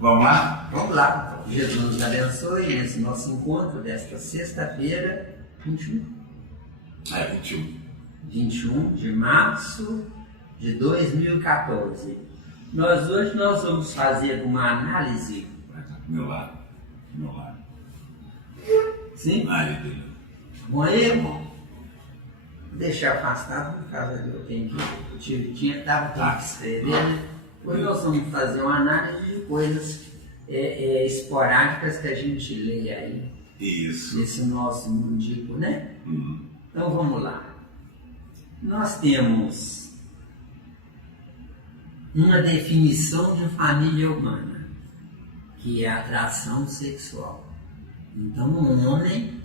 Vamos lá? Vamos lá. Jesus nos abençoe nesse nosso encontro desta sexta-feira, 21. 21 de março de 2014. Hoje nós vamos fazer uma análise. Vai estar do meu lado. Do meu lado. Sim? Maravilha. Bom aí, irmão. Vou deixar afastado por causa do tempo que eu estava que escrever, né? Hoje nós vamos fazer uma análise de coisas esporádicas que a gente lê aí. Isso. Nesse nosso mundico, né? Uhum. Então vamos lá. Nós temos uma definição de família humana, que é a atração sexual. Então um homem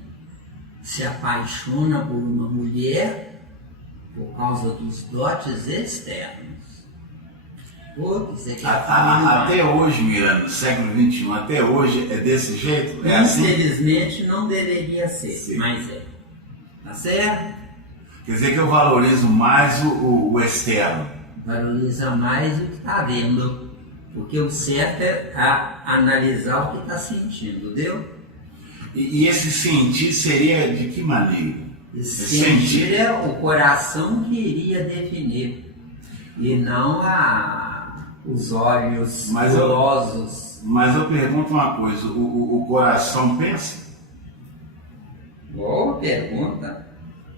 se apaixona por uma mulher por causa dos dotes externos. Até hoje, Miranda, no século XXI, até hoje é desse jeito? É assim? Infelizmente não deveria ser, Sim. mas é. Tá certo? Quer dizer que eu valorizo mais o externo. Valoriza mais o que está vendo, porque o certo é analisar o que está sentindo, deu? E esse sentir seria de que maneira? Esse sentir é o coração que iria definir, e não os olhos gulosos. Mas eu pergunto uma coisa, o coração pensa? Boa pergunta.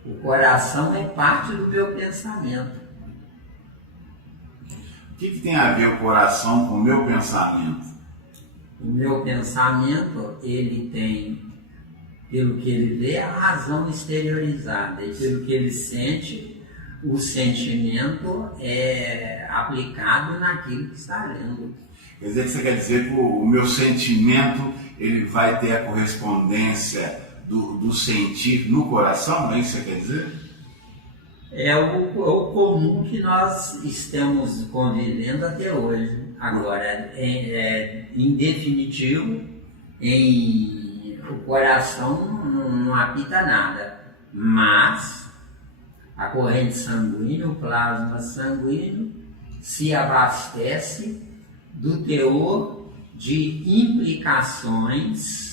O coração é parte do meu pensamento. O que tem a ver o coração com o meu pensamento? O meu pensamento, ele tem, pelo que ele vê, a razão exteriorizada, e pelo que ele sente, o sentimento é aplicado naquilo que está lendo. Quer dizer que você quer dizer que o meu sentimento ele vai ter a correspondência do sentir no coração? É isso que você quer dizer? É o comum que nós estamos convivendo até hoje. Agora, em definitivo, o coração não apita nada, mas a corrente sanguínea, o plasma sanguíneo, se abastece do teor de implicações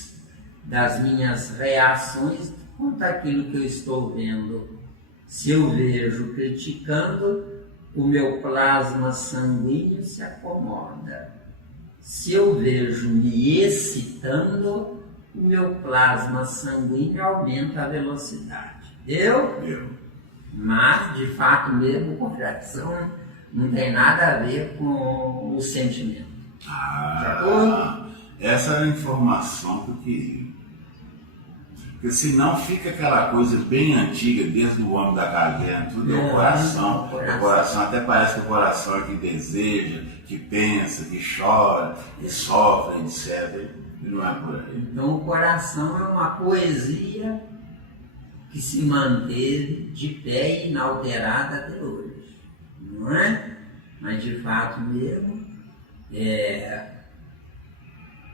das minhas reações contra aquilo que eu estou vendo. Se eu vejo criticando, o meu plasma sanguíneo se acomoda. Se eu vejo me excitando, o meu plasma sanguíneo aumenta a velocidade. Deu? Mas, de fato mesmo, o coração não tem nada a ver com o sentimento. Essa era a informação que eu queria. Porque senão fica aquela coisa bem antiga, desde o homem da caverna, tudo é o coração. O coração até parece que o coração é que deseja, que pensa, que chora, que sofre, etc. E não é por aí. Então o coração é uma poesia que se manteve de pé e inalterada até hoje. Não é? Mas de fato mesmo,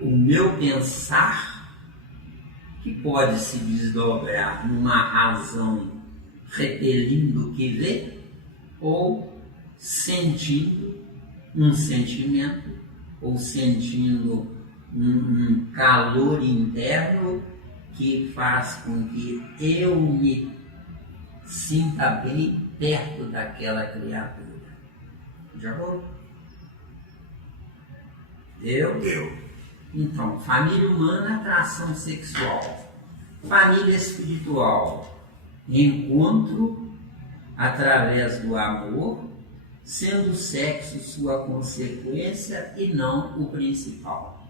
o meu pensar, que pode se desdobrar numa razão repelindo o que vê, ou sentindo um sentimento, ou sentindo um calor interno que faz com que eu me sinta bem perto daquela criatura. Já vou? Deu? Então, família humana, atração sexual. Família espiritual, encontro através do amor, sendo o sexo sua consequência e não o principal.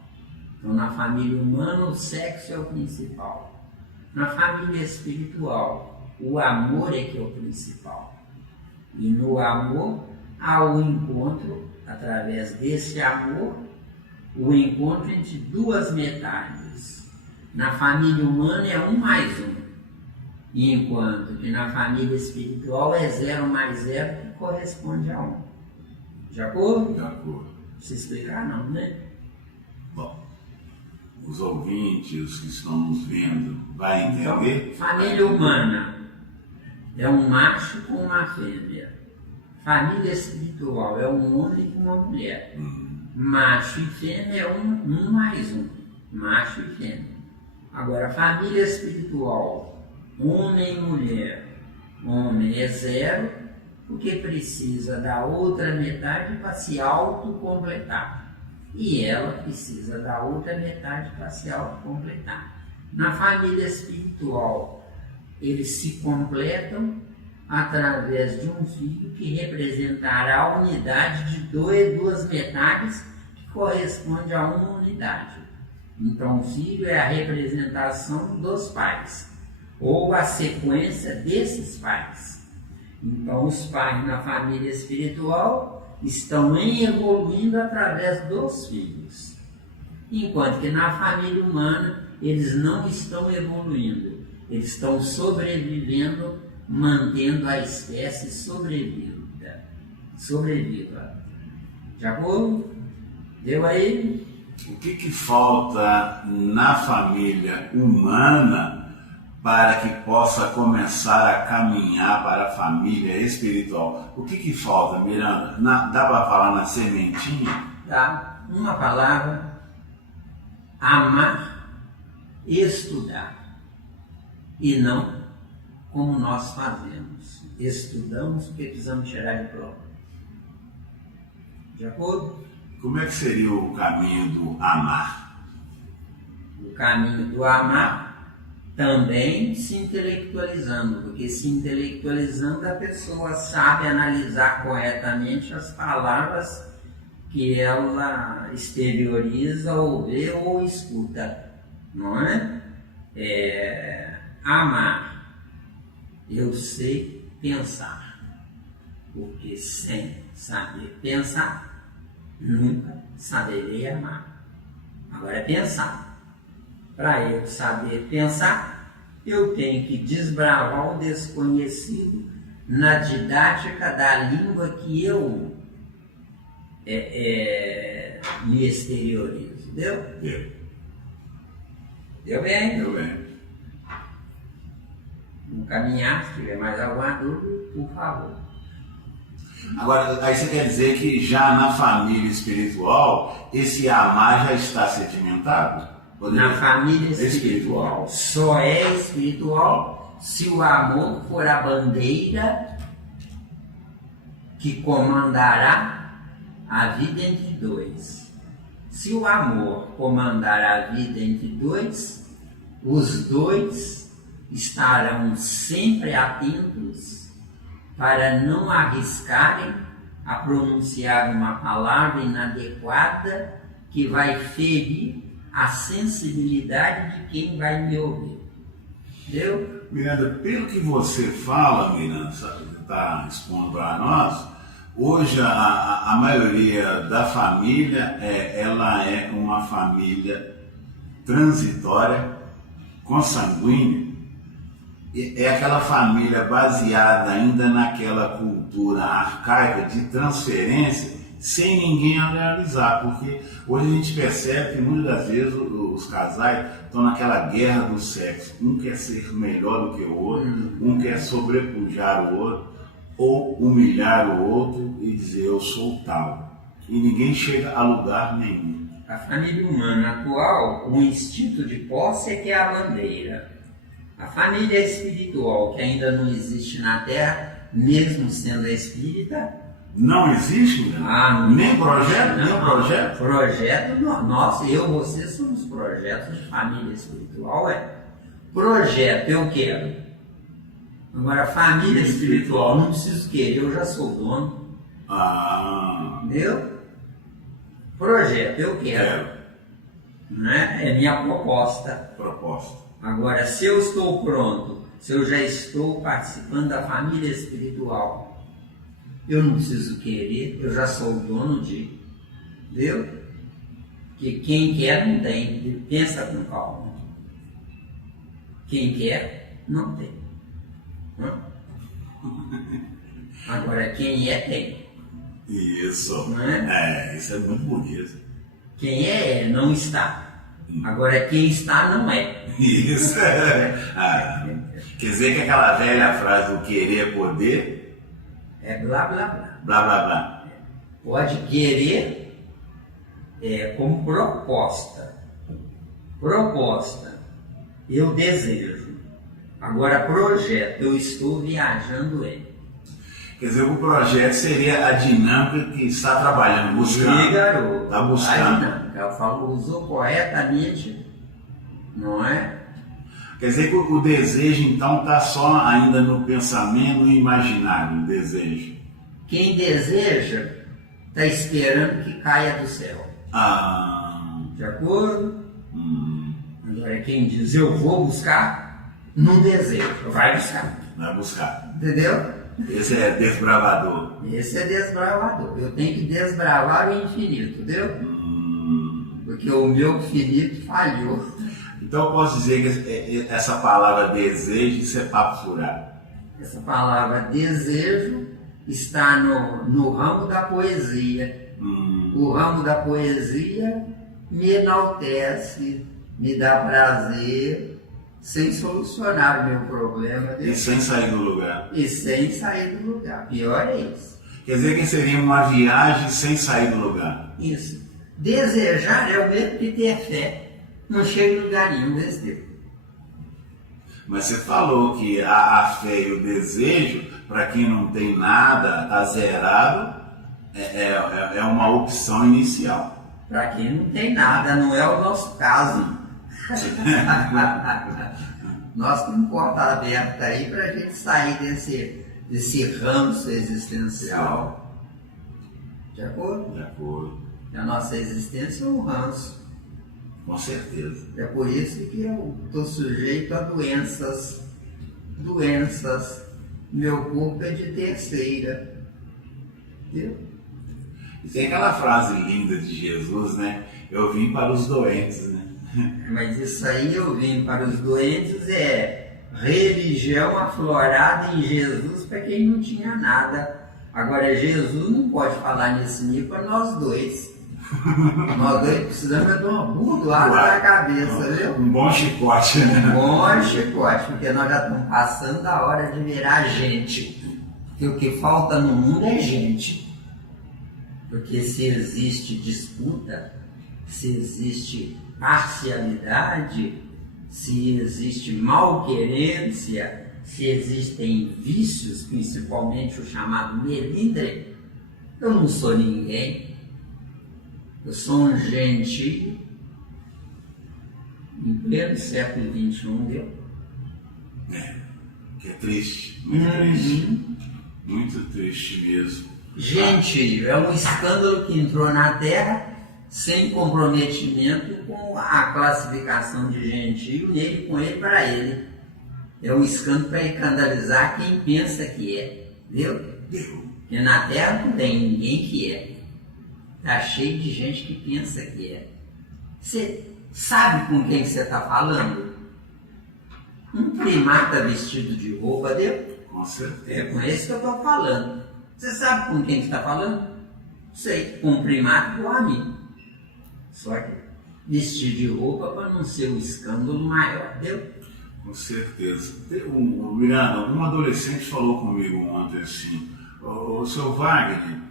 Então, na família humana, o sexo é o principal. Na família espiritual, o amor é que é o principal. E no amor, há o encontro, através desse amor, o encontro entre duas metades. Na família humana é 1 mais 1, enquanto que na família espiritual é 0 mais 0, que corresponde a 1. De acordo? De acordo. Se explicar não, né? Bom, os ouvintes que estão nos vendo vai entender? Então, família humana é um macho com uma fêmea. Família espiritual é um homem com uma mulher. Macho e fêmea é um mais um, macho e fêmea. Agora, família espiritual, homem e mulher, homem é 0, porque precisa da outra metade para se autocompletar. E ela precisa da outra metade para se autocompletar. Na família espiritual, eles se completam através de um filho que representará a unidade de duas metades, que corresponde a uma unidade. Então, o filho é a representação dos pais, ou a sequência desses pais. Então, os pais na família espiritual estão evoluindo através dos filhos, enquanto que na família humana eles não estão evoluindo, eles estão sobrevivendo, mantendo a espécie sobreviva. De acordo? Deu aí? O que falta na família humana para que possa começar a caminhar para a família espiritual? O que falta, Miranda? Dá para falar na sementinha? Dá. Uma palavra: amar, estudar. E não como nós fazemos. Estudamos porque precisamos tirar de prova. De acordo? Como é que seria o caminho do amar? O caminho do amar também se intelectualizando, porque se intelectualizando a pessoa sabe analisar corretamente as palavras que ela exterioriza ou vê ou escuta, não é? Amar. Eu sei pensar, porque sem saber pensar, nunca saberei amar. Agora é pensar. Para eu saber pensar, eu tenho que desbravar o desconhecido na didática da língua que eu me exteriorizo. Deu? Deu. Deu bem? Deu bem. No caminhar, se tiver mais alguma dúvida, por favor. Agora, aí você quer dizer que já na família espiritual, esse amar já está sedimentado? Na família espiritual, só é espiritual se o amor for a bandeira que comandará a vida entre dois. Se o amor comandar a vida entre dois, os dois estarão sempre atentos para não arriscarem a pronunciar uma palavra inadequada que vai ferir a sensibilidade de quem vai me ouvir. Entendeu? Miranda, pelo que você fala, Miranda, está expondo para nós, hoje a maioria da família ela é uma família transitória, consanguínea. É aquela família baseada ainda naquela cultura arcaica de transferência, sem ninguém analisar, porque hoje a gente percebe que muitas das vezes os casais estão naquela guerra do sexo. Um quer ser melhor do que o outro, um quer sobrepujar o outro, ou humilhar o outro e dizer eu sou tal. E ninguém chega a lugar nenhum. A família humana atual, o instinto de posse é que é a bandeira. A família espiritual, que ainda não existe na Terra, mesmo sendo espírita, não existe, né? Nem projeto, não, nem projeto? Projeto, nós, você somos projetos de família espiritual, Projeto, eu quero. Agora, família espiritual, não preciso querer, eu já sou dono. Entendeu? Projeto, eu quero. Né? É minha proposta. Agora, se eu estou pronto, se eu já estou participando da família espiritual, eu não preciso querer, eu já sou o dono de. Entendeu? Que quem quer não tem, pensa com calma. Quem quer, não tem. Agora, quem tem. Isso. Não é? Isso é muito bonito. Quem é, não está. Agora, quem está, não é. Isso. Quer dizer que aquela velha frase do querer é poder é blá blá blá. Blá blá blá. Pode querer como proposta. Proposta, eu desejo. Agora, projeto, eu estou viajando ele. Quer dizer, o projeto seria a dinâmica que está trabalhando, buscando. Sim, garoto. Está buscando. A dinâmica, eu falo, usou corretamente, não é? Quer dizer que o desejo, então, está só ainda no pensamento, no imaginário, o desejo. Quem deseja, está esperando que caia do céu. De acordo? Agora, quem diz, eu vou buscar, não deseja, vai buscar. Vai buscar. Entendeu? Esse é desbravador. Esse é desbravador. Eu tenho que desbravar o infinito, entendeu? Porque o meu infinito falhou. Então eu posso dizer que essa palavra desejo, isso é papo furado. Essa palavra desejo está no ramo da poesia. O ramo da poesia me enaltece, me dá prazer, sem solucionar o meu problema. E sem sair do lugar. E sem sair do lugar. Pior é isso. Quer dizer que seria uma viagem sem sair do lugar. Isso. Desejar é o mesmo que ter fé. Não chega em lugar nenhum desse tempo. Mas você falou que a fé e o desejo, para quem não tem nada, está zerado, é uma opção inicial. Para quem não tem nada, não é o nosso caso. Nós temos porta aberta aí para a gente sair desse ranço existencial. De acordo? De acordo. A nossa existência é um ranço. Com certeza. É por isso que eu estou sujeito a doenças. Meu corpo é de terceira. Entendeu? E tem aquela frase linda de Jesus, né? Eu vim para os doentes, né? Mas isso aí, eu vim para os doentes, é religião aflorada em Jesus para quem não tinha nada. Agora, Jesus não pode falar nesse nível para nós dois. Nós dois precisamos de uma burdoada na cabeça, viu? Um bom chicote, né? Um bom chicote, porque nós já estamos passando da hora de virar gente. Porque o que falta no mundo é gente. Porque se existe disputa, se existe parcialidade, se existe malquerência, se existem vícios, principalmente o chamado melindre, eu não sou ninguém. Eu sou um gentio em pleno século XXI, viu? Que é triste, muito triste. Muito triste mesmo. Gentio é um escândalo que entrou na Terra sem comprometimento com a classificação de gentio, ele com ele para ele. É um escândalo para escandalizar quem pensa que é, viu? Porque na Terra não tem ninguém que é. Está cheio de gente que pensa que é. Você sabe com quem você está falando? Um primata vestido de roupa, deu? Com certeza. É com esse que eu estou falando. Você sabe com quem você está falando? Sei, com um primata igual a mim. Só que vestir de roupa para não ser um escândalo maior, deu? Com certeza. Miranda, um adolescente falou comigo ontem assim, o seu Wagner,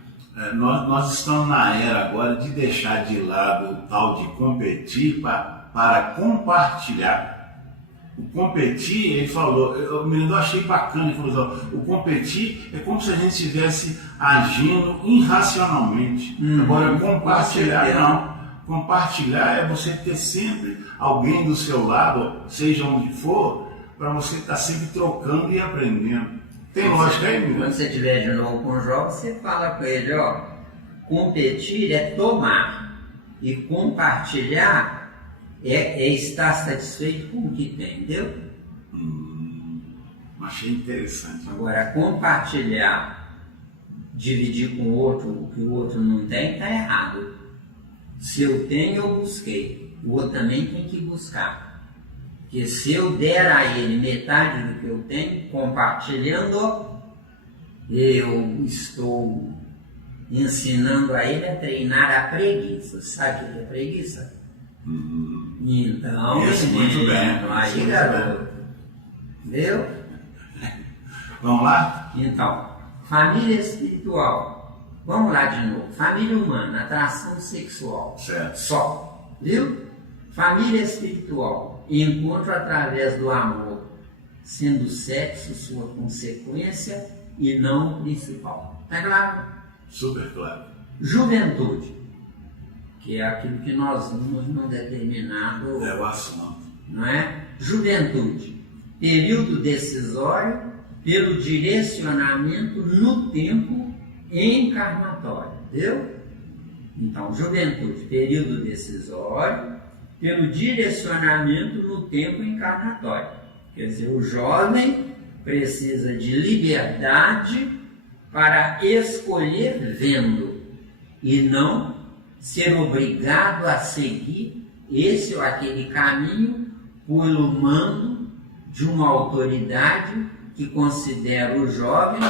nós estamos na era agora de deixar de lado o tal de competir para compartilhar. O competir, ele falou, eu achei bacana, ele falou assim, o competir é como se a gente estivesse agindo irracionalmente. Agora, compartilhar não. Compartilhar é você ter sempre alguém do seu lado, seja onde for, para você estar sempre trocando e aprendendo. Tem lógica aí, menino? Quando você estiver de novo com o jovem, você fala com ele, ó, competir é tomar e compartilhar é estar satisfeito com o que tem, entendeu? Achei interessante. Agora, compartilhar, dividir com o outro o que o outro não tem, está errado. Se eu tenho, eu busquei. O outro também tem que buscar. Porque se eu der a ele metade do que eu tenho, compartilhando, eu estou ensinando a ele a treinar a preguiça. Sabe o que é preguiça? Então, isso, muito bem. Aí, garoto. Entendeu? Vamos lá? Então, família espiritual. Vamos lá de novo. Família humana, atração sexual. Certo. Só. Viu? Família espiritual, encontro através do amor, sendo o sexo sua consequência e não o principal. Tá claro? Super claro. Juventude, que é aquilo que nós vimos num determinado... É o assunto. Não é? Juventude, período decisório pelo direcionamento no tempo encarnatório. Entendeu? Então, juventude, período decisório pelo direcionamento no tempo encarnatório. Quer dizer, o jovem precisa de liberdade para escolher vendo e não ser obrigado a seguir esse ou aquele caminho pelo mando de uma autoridade que considera o jovem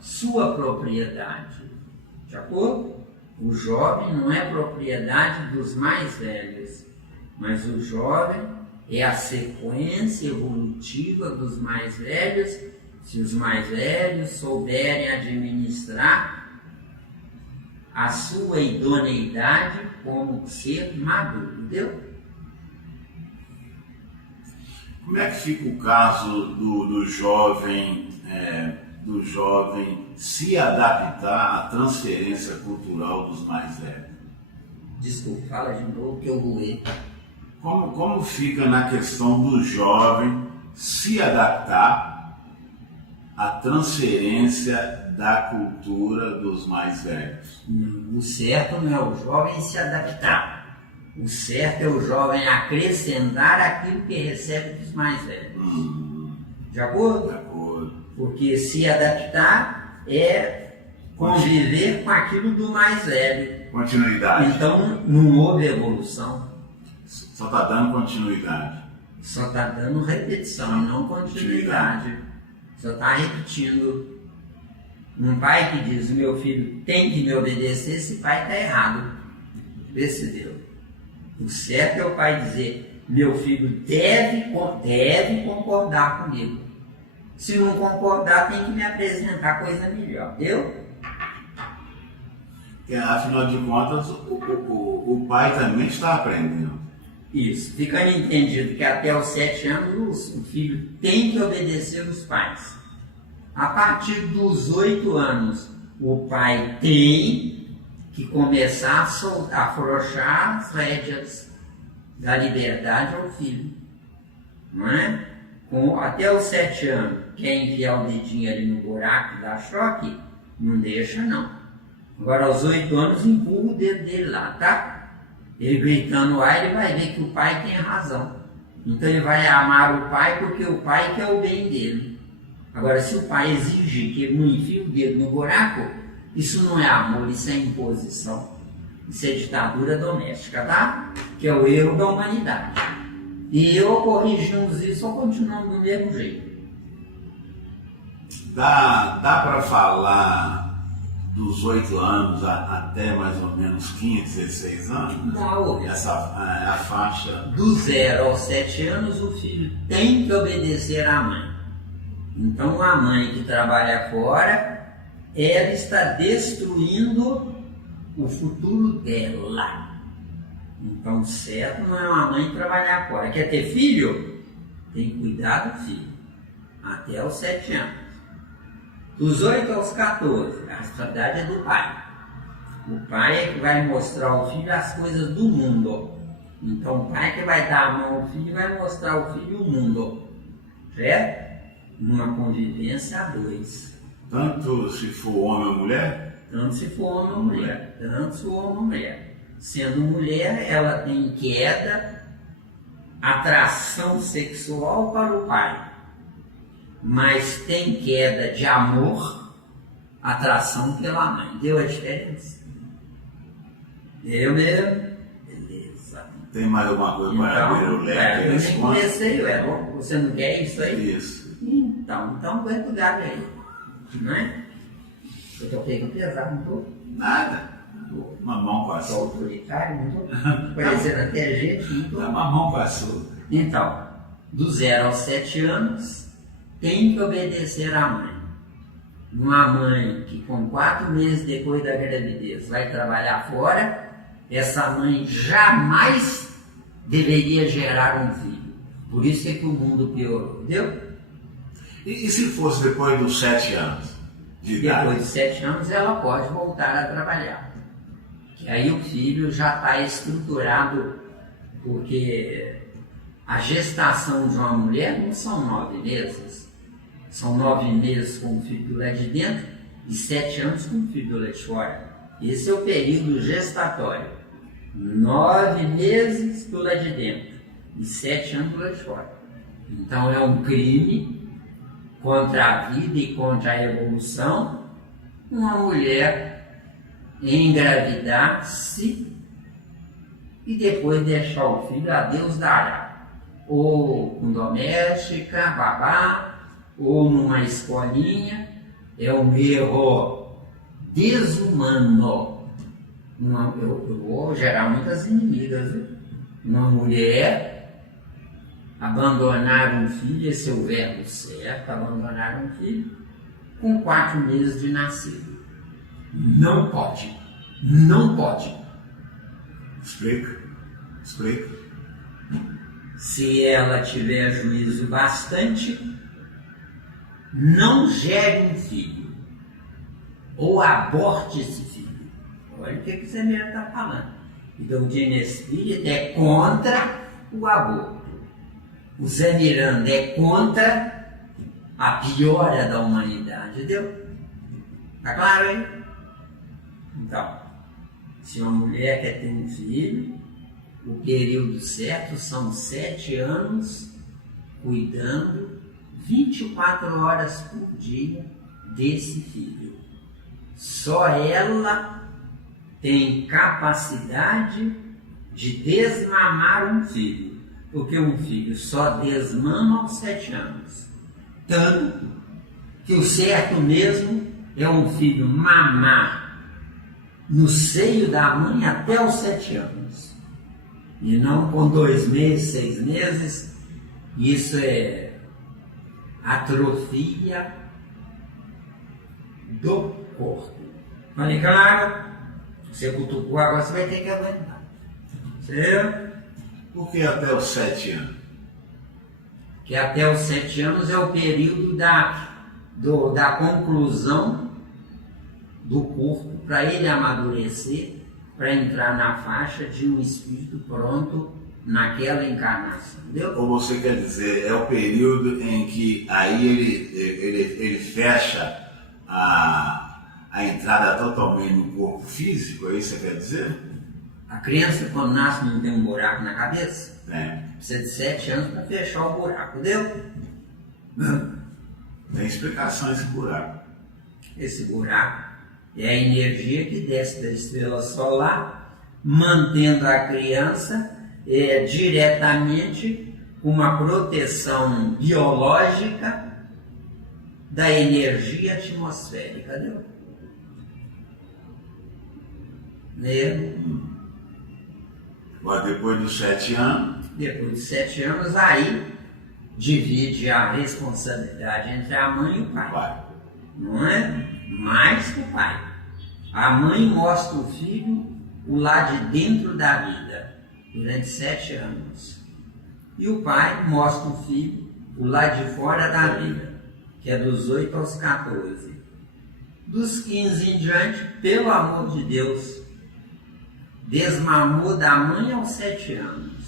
sua propriedade. De acordo? O jovem não é propriedade dos mais velhos, mas o jovem é a sequência evolutiva dos mais velhos, se os mais velhos souberem administrar a sua idoneidade como ser maduro, entendeu? Como é que fica o caso do jovem se adaptar à transferência cultural dos mais velhos? Desculpa, fala de novo que eu voei. Como fica na questão do jovem se adaptar à transferência da cultura dos mais velhos? O certo não é o jovem se adaptar. O certo é o jovem acrescentar aquilo que recebe dos mais velhos. De acordo? De acordo. Porque se adaptar é conviver com aquilo do mais velho. Continuidade. Então não houve evolução. Só está dando continuidade. Só está dando repetição e não continuidade. Só está repetindo. Um pai que diz, meu filho tem que me obedecer, esse pai está errado. Percebeu? O certo é o pai dizer, meu filho deve concordar comigo. Se não concordar, tem que me apresentar coisa melhor. Deu? Afinal de contas, o pai também está aprendendo. Isso. Fica entendido que até os 7 anos o filho tem que obedecer os pais. A partir dos 8 anos, o pai tem que começar a afrouxar as rédeas da liberdade ao filho. Não é? Até os 7 anos, quer enfiar o dedinho ali no buraco e dar choque? Não deixa, não. Agora, aos 8 anos, empurra o dedo dele lá, tá? Ele gritando lá, ele vai ver que o pai tem razão. Então, ele vai amar o pai porque o pai quer o bem dele. Agora, se o pai exigir que ele não enfie o dedo no buraco, isso não é amor, isso é imposição. Isso é ditadura doméstica, tá? Que é o erro da humanidade. E eu corrigimos isso ou continuamos do mesmo jeito. Dá para falar dos 8 anos até mais ou menos 15, 16 anos? Não. Essa é a faixa. Do 0 aos 7 anos, o filho tem que obedecer à mãe. Então, a mãe que trabalha fora, ela está destruindo o futuro dela. Então, certo não é uma mãe trabalhar fora. Quer ter filho? Tem que cuidar do filho. Até os 7 anos. Dos 8 aos 14, a responsabilidade é do pai. O pai é que vai mostrar ao filho as coisas do mundo. Então, o pai que vai dar a mão ao filho vai mostrar ao filho o mundo. Certo? Numa convivência a 2. Tanto se for homem ou mulher? Tanto se for homem ou mulher. Tanto se for homem ou mulher. Sendo mulher, ela tem queda, atração sexual para o pai. Mas tem queda de amor, atração pela mãe. Deu a diferença? Deu mesmo? Beleza. Tem mais alguma coisa para abrir o leque? Eu nem comecei, você não quer isso aí? Isso. Então aguenta o galho aí. Não é? Eu estou pegando pesado, não estou? Nada. Mamão com Sou açúcar. autoritário, não estou parecendo até gente, não estou. Mamão com açúcar. Então, do 0 aos 7 anos, tem que obedecer à mãe. uma mãe que com 4 meses depois da gravidez vai trabalhar fora, essa mãe jamais deveria gerar um filho. Por isso é que o mundo piorou, entendeu? E se fosse depois dos 7 anos de idade? Depois de 7 anos ela pode voltar a trabalhar. Que aí o filho já está estruturado, porque a gestação de uma mulher não são 9 meses. São 9 meses com o filho lá de dentro e 7 anos com o filho lá de fora. Esse é o período gestatório. 9 meses do lado de dentro e 7 anos do lado de fora. Então é um crime contra a vida e contra a evolução uma mulher engravidar-se e depois deixar o filho a Deus dará. Ou com doméstica, babá, ou numa escolinha. É um erro desumano. Eu vou gerar muitas inimigas. Viu? Uma mulher abandonar um filho, esse é o verbo certo, abandonar um filho, com 4 meses de nascido. Não pode. Não pode. Explica. Se ela tiver juízo bastante, não gere um filho. Ou aborte esse filho. Olha o que Zé Miranda está falando. E doutrina espírita é contra o aborto. O Zé Miranda é contra a piora da humanidade, entendeu? Tá claro, hein? Então, se uma mulher quer ter um filho, o período certo são 7 anos cuidando 24 horas por dia desse filho. Só ela tem capacidade de desmamar um filho, porque um filho só desmama aos 7 anos. Tanto que o certo mesmo é um filho mamar no seio da mãe até os 7 anos. E não com 2 meses, 6 meses. Isso é atrofia do corpo. Falei claro? Você cutucou, agora você vai ter que aguentar. Certo? Por que até os 7 anos? Que até os 7 anos é o período da conclusão do corpo para ele amadurecer, para entrar na faixa de um espírito pronto naquela encarnação, entendeu? Ou você quer dizer, é o período em que aí ele fecha a entrada totalmente no corpo físico, é isso que você quer dizer? A criança, quando nasce, não tem um buraco na cabeça? Tem. Precisa de 7 anos para fechar o buraco, entendeu? Tem explicação esse buraco. Esse buraco é a energia que desce da estrela solar, mantendo a criança diretamente com uma proteção biológica da energia atmosférica, entendeu? Agora, depois dos 7 anos... Depois de 7 anos, aí divide a responsabilidade entre a mãe e o pai. Não é? Mais que o pai. A mãe mostra o filho o lado de dentro da vida, durante 7 anos. E o pai mostra o filho o lado de fora da vida, que é dos 8 aos 14. Dos 15 em diante, pelo amor de Deus, desmamou da mãe aos 7 anos.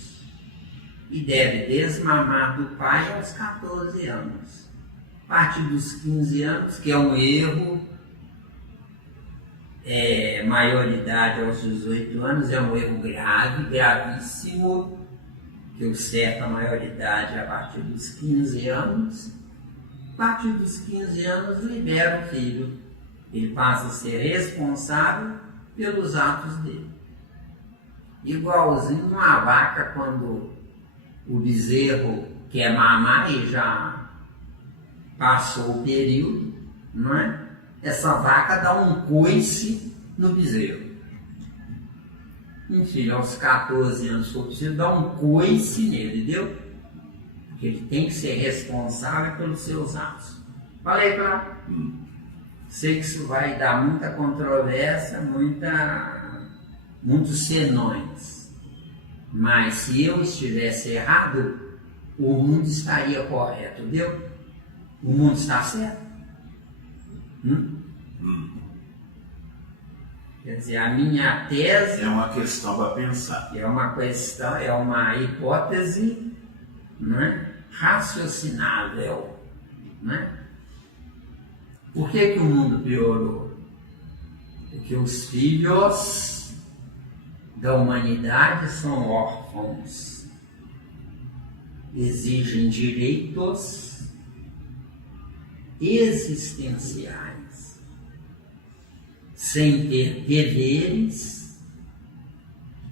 E deve desmamar do pai aos 14 anos. A partir dos 15 anos, que é um erro, maioridade aos 18 anos é um erro grave, gravíssimo, que o certo a maioridade é a partir dos 15 anos. A partir dos 15 anos libera o filho. Ele passa a ser responsável pelos atos dele. Igualzinho uma vaca quando o bezerro quer mamar e já passou o período, não é? Essa vaca dá um coice no bezerro. Um filho aos 14 anos for preciso dar um coice nele, entendeu? Porque ele tem que ser responsável pelos seus atos. Falei para Sei que isso vai dar muita controvérsia, muitos senões. Mas se eu estivesse errado, o mundo estaria correto, viu? O mundo está certo. Quer dizer, a minha tese É uma questão para pensar. é uma hipótese, né, raciocinável, né? Por que o mundo piorou? Porque os filhos da humanidade são órfãos, exigem direitos existenciais, sem ter deveres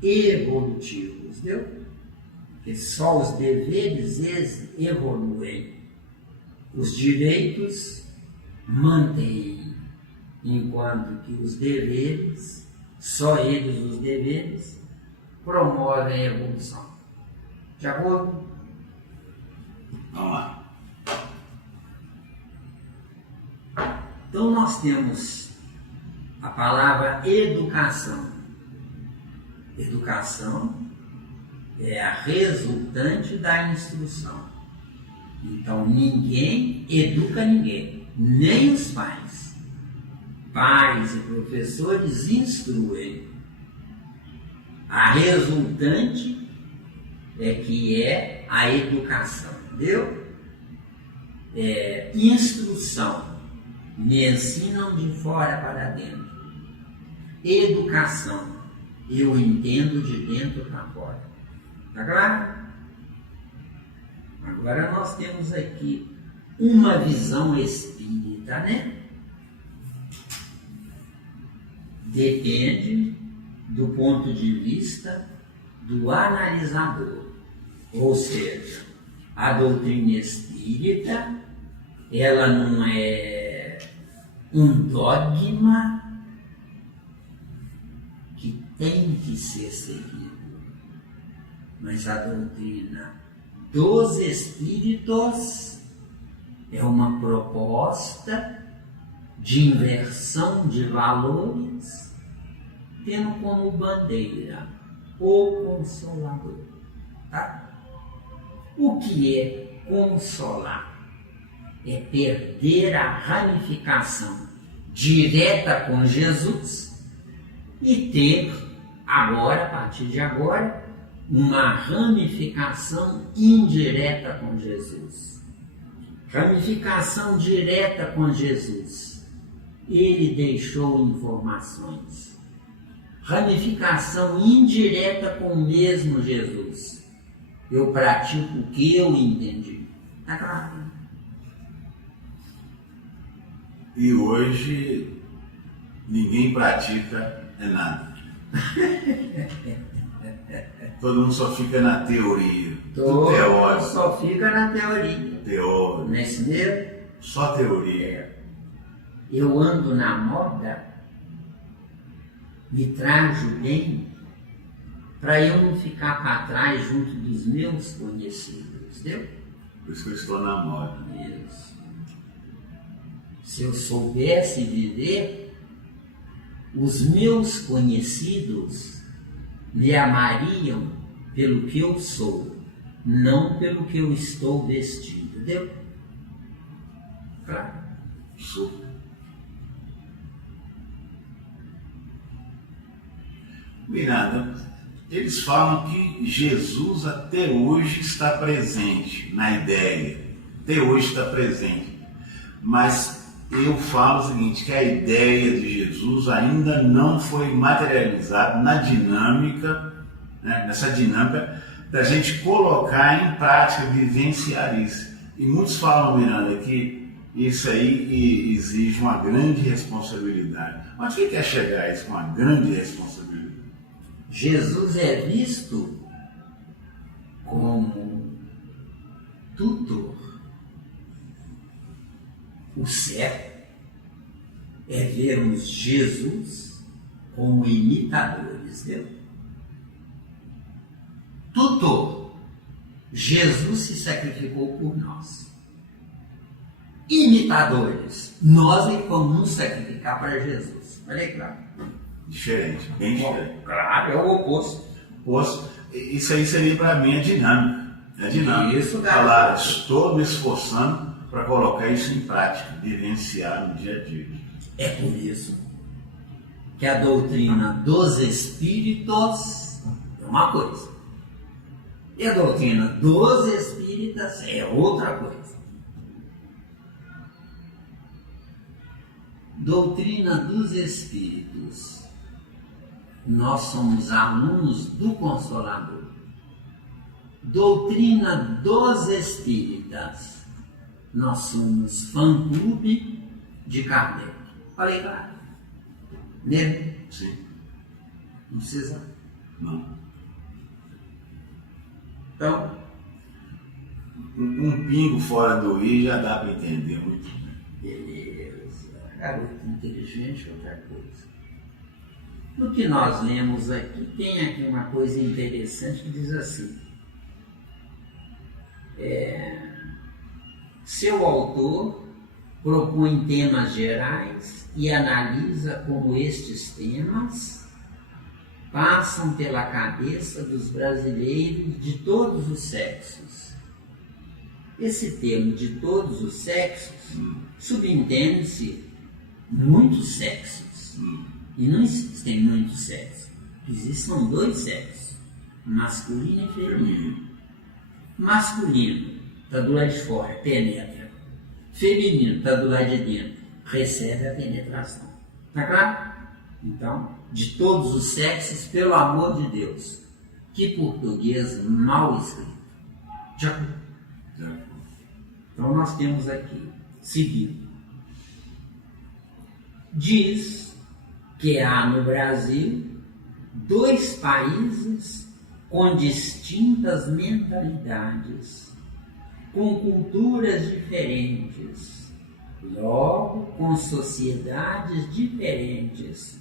evolutivos, viu? Porque só os deveres evoluem, os direitos mantêm, enquanto que os deveres, só eles, os deveres, promovem a evolução. De acordo? Vamos lá. Então nós temos a palavra educação. Educação é a resultante da instrução. Então ninguém educa ninguém, nem os pais. Pais e professores instruem. A resultante é a educação, entendeu? Instrução. Me ensinam de fora para dentro. Educação. Eu entendo de dentro para fora. Tá claro? Agora nós temos aqui uma visão espírita, né? Depende do ponto de vista do analisador. Ou seja, a doutrina espírita, ela não é um dogma que tem que ser seguido, mas a doutrina dos espíritos é uma proposta de inversão de valores, tendo como bandeira o Consolador. Tá? O que é consolar? É perder a ramificação direta com Jesus e ter agora, a partir de agora, uma ramificação indireta com Jesus. Ramificação direta com Jesus. Ele deixou informações. Ramificação indireta com o mesmo Jesus. Eu pratico o que eu entendi. Está claro? E hoje ninguém pratica nada. Todo mundo só fica na teoria. Todo teórico. Só fica na teoria. Teórico. Nesse mesmo? Só teoria. Eu ando na moda, me trajo bem, para eu não ficar para trás junto dos meus conhecidos, entendeu? Por isso que eu estou na moda. Isso. Se eu soubesse viver, os meus conhecidos me amariam pelo que eu sou, não pelo que eu estou vestido, entendeu? Claro. Super. Miranda, eles falam que Jesus até hoje está presente na ideia, até hoje está presente, mas eu falo o seguinte, que a ideia de Jesus ainda não foi materializada na dinâmica, né, nessa dinâmica da gente colocar em prática, vivenciar isso. E muitos falam, Miranda, que isso aí exige uma grande responsabilidade. Mas o que é chegar a isso com uma grande responsabilidade? Jesus é visto como tutor. O certo é vermos Jesus como imitadores, viu? Tutor. Jesus se sacrificou por nós. imitadores. Nós é que vamos nos sacrificar para Jesus. Olha aí, claro. Diferente, bem diferente. Claro, é o oposto. Isso aí seria para mim a dinâmica. É dinâmica. Isso, cara. Falar, estou me esforçando para colocar isso em prática, vivenciar no dia a dia. É por isso que a doutrina dos espíritos é uma coisa. E a doutrina dos espíritas é outra coisa. Doutrina dos espíritos. Nós somos alunos do Consolador. Doutrina dos espíritas. Nós somos fã-clube de Kardec. Falei claro. Né? Sim. Não precisa. Não. Então, Um pingo fora do i já dá para entender muito bem. beleza. Garoto inteligente é outra coisa. No que nós lemos aqui, tem aqui uma coisa interessante que diz assim. Seu autor propõe temas gerais e analisa como estes temas passam pela cabeça dos brasileiros de todos os sexos. Esse termo de todos os sexos subentende-se muitos sexos. E não existem muitos sexos. Existem dois sexos, masculino e feminino. Masculino está do lado de fora, penetra. Feminino está do lado de dentro, recebe a penetração. Está claro? Então, de todos os sexos, pelo amor de Deus. Que português mal escrito. Já. Então, nós temos aqui, seguindo. Diz que há no Brasil dois países com distintas mentalidades, com culturas diferentes, logo com sociedades diferentes,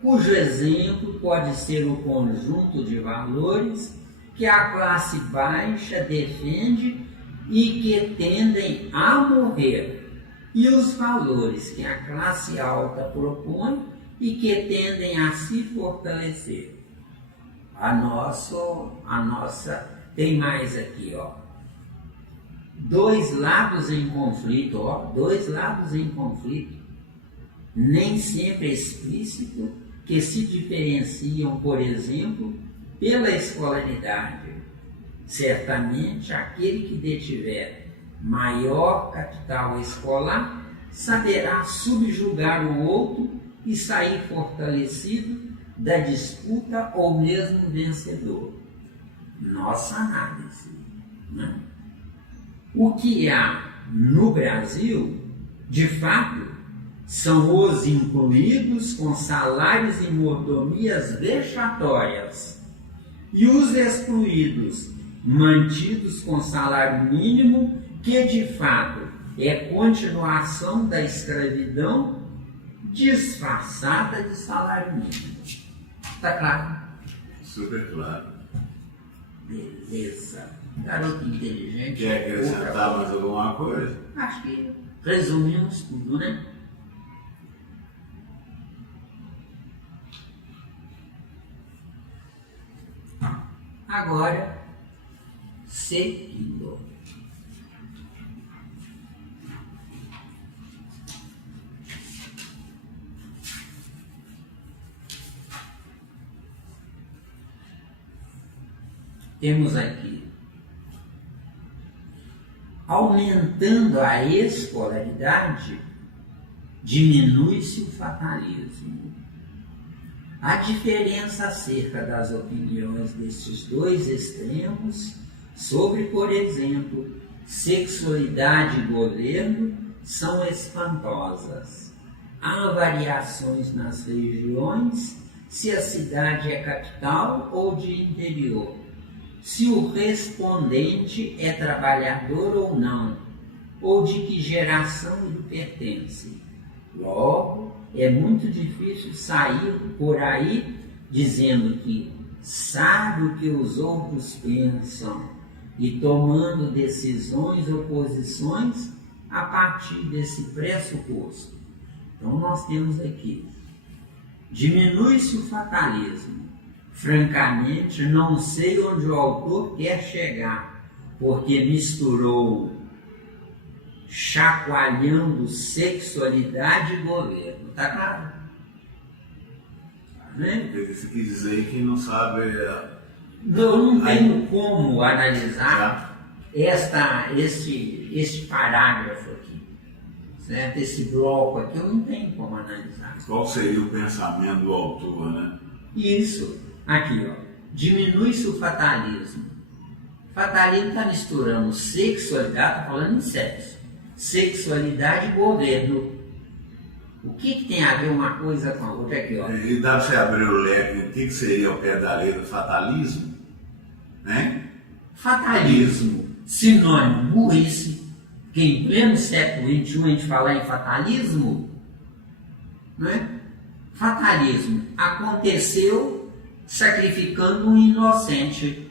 cujo exemplo pode ser o conjunto de valores que a classe baixa defende e que tendem a morrer, e os valores que a classe alta propõe e que tendem a se fortalecer. A nossa tem mais aqui, ó. Dois lados em conflito, dois lados em conflito, nem sempre explícito, que se diferenciam, por exemplo, pela escolaridade. Certamente, aquele que detiver maior capital escolar saberá subjugar o outro e sair fortalecido da disputa ou mesmo vencedor. Nossa análise, né? O que há no Brasil, de fato, são os incluídos com salários e mordomias vexatórias e os excluídos mantidos com salário mínimo, que de fato é continuação da escravidão disfarçada de salário mínimo. Está claro? Super claro. Beleza. Garoto inteligente. Quer acrescentar mais alguma coisa? Acho que resumimos tudo, né? Agora, seguindo. Temos aqui, aumentando a escolaridade, diminui-se o fatalismo. A diferença acerca das opiniões destes dois extremos sobre, por exemplo, sexualidade e governo são espantosas. Há variações nas regiões, se a cidade é capital ou de interior, se o respondente é trabalhador ou não, ou de que geração lhe pertence. Logo, é muito difícil sair por aí dizendo que sabe o que os outros pensam e tomando decisões ou posições a partir desse pressuposto. Então nós temos aqui, diminui-se o fatalismo. Francamente, não sei onde o autor quer chegar, porque misturou chacoalhando sexualidade e governo. Tá claro? Tá vendo? Você quis dizer que não sabe. Eu não tenho como analisar este parágrafo aqui, certo? Esse bloco aqui, eu não tenho como analisar. Qual seria o pensamento do autor, né? Isso, aqui, ó. Diminui-se o fatalismo. Fatalismo está misturando sexualidade, está falando em sexo. Sexualidade e governo. O que tem a ver uma coisa com a outra aqui, ó? E dá para você abrir o leque, o que seria o pé da letra? Fatalismo? Né? Fatalismo, sinônimo burrice, que em pleno século XXI a gente falar em fatalismo, né? Fatalismo aconteceu sacrificando um inocente.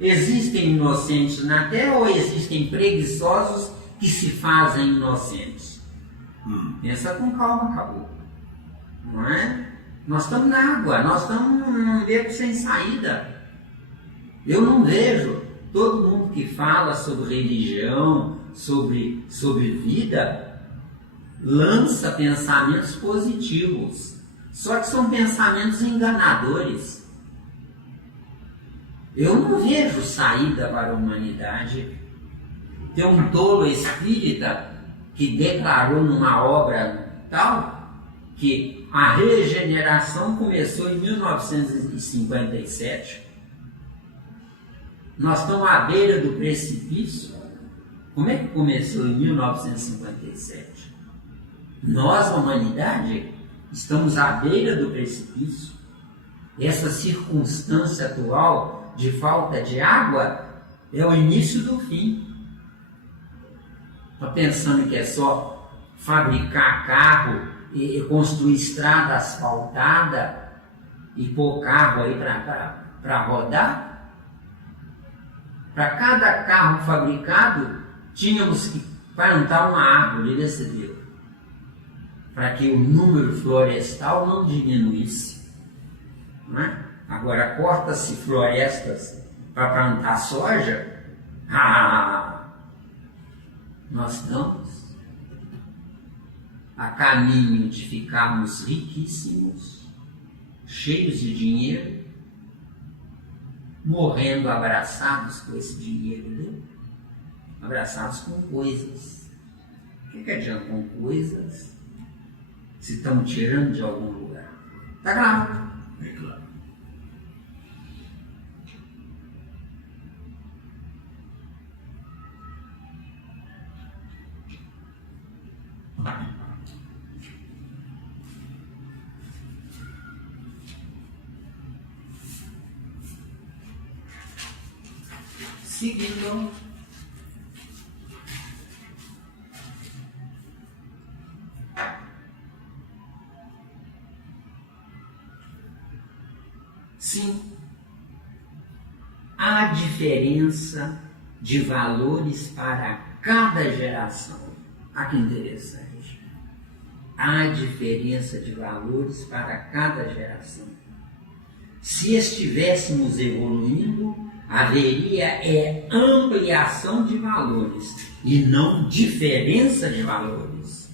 Existem inocentes na Terra ou existem preguiçosos que se fazem inocentes? Pensa com calma, acabou. Não é? Nós estamos na água, nós estamos num beco sem saída. Eu não vejo todo mundo que fala sobre religião, sobre vida, lança pensamentos positivos. Só que são pensamentos enganadores. Eu não vejo saída para a humanidade. Tem um tolo espírita que declarou numa obra tal que a regeneração começou em 1957. Nós estamos à beira do precipício. Como é que começou em 1957? Nós, a humanidade, estamos à beira do precipício. Essa circunstância atual de falta de água é o início do fim. Está pensando que é só fabricar carro e construir estrada asfaltada e pôr carro aí para rodar? Para cada carro fabricado, tínhamos que plantar uma árvore, desse Deus, para que o número florestal não diminuísse. Não é? Agora, corta-se florestas para plantar soja, nós estamos a caminho de ficarmos riquíssimos, cheios de dinheiro, morrendo abraçados com esse dinheiro, né? Abraçados com coisas. O que adianta com coisas se estão tirando de algum lugar? Está claro? É claro. Seguindo, sim, há diferença de valores para cada geração. Ah, que interessante. Há diferença de valores para cada geração. Se estivéssemos evoluindo, haveria ampliação de valores e não diferença de valores.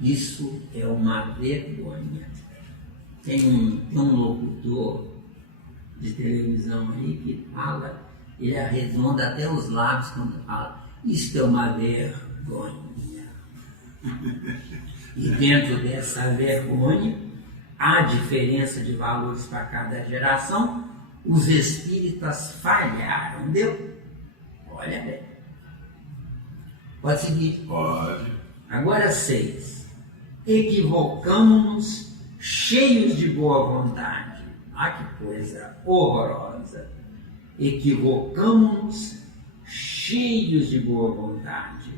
Isso é uma vergonha. Tem um locutor de televisão aí que fala, ele arredonda até os lábios quando fala, isto é uma vergonha. E dentro dessa vergonha, há diferença de valores para cada geração. Os espíritas falharam, deu? Olha bem. Pode seguir? Pode. Agora 6. Equivocamos-nos cheios de boa vontade. Ah, que coisa horrorosa. Equivocamos-nos cheios de boa vontade.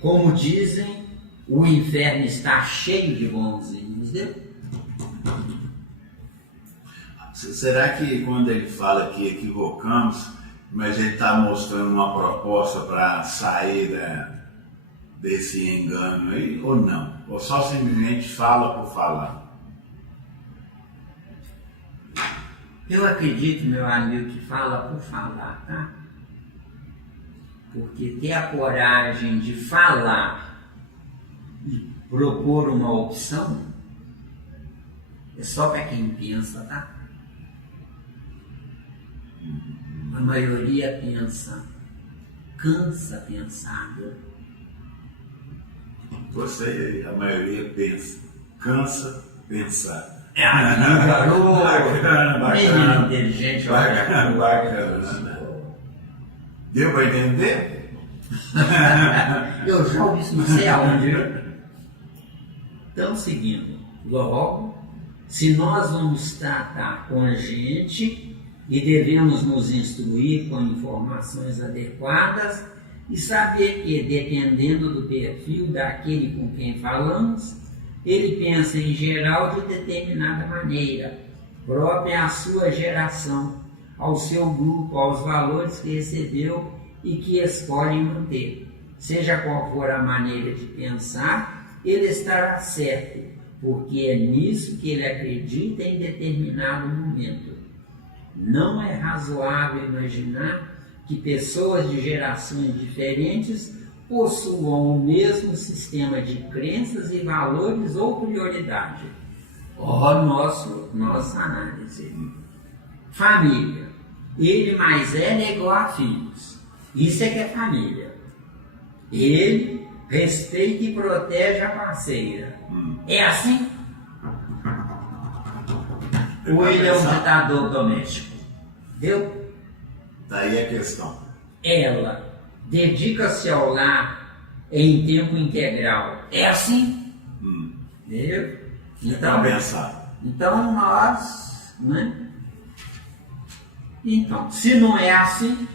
Como dizem, o inferno está cheio de bonzinhos, deu? Será que quando ele fala que equivocamos, mas ele está mostrando uma proposta para sair desse engano aí ou não? Ou só simplesmente fala por falar? Eu acredito, meu amigo, que fala por falar, tá? Porque ter a coragem de falar e propor uma opção é só para quem pensa, tá? A maioria pensa, cansa pensar. Você, a maioria pensa, cansa pensar. Garoto, Bacana, menino inteligente, bacana. Deu para entender? Eu já ouvi isso, não sei aonde. Então, seguindo, logo, se nós vamos tratar com a gente e devemos nos instruir com informações adequadas e saber que, dependendo do perfil daquele com quem falamos, ele pensa em geral de determinada maneira, própria à sua geração, ao seu grupo, aos valores que recebeu e que escolhe manter. Seja qual for a maneira de pensar, ele estará certo, porque é nisso que ele acredita em determinado momento. Não é razoável imaginar que pessoas de gerações diferentes possuam o mesmo sistema de crenças e valores ou prioridade. Nossa análise. Família. Ele mais velho é igual a filhos. Isso é que é família. Ele respeita e protege a parceira. É assim? Ou ele é um ditador doméstico? Deu? Daí a questão. Ela dedica-se ao lar em tempo integral. É assim? Entendeu? Então, pensar. Então nós, né? Então, se não é assim,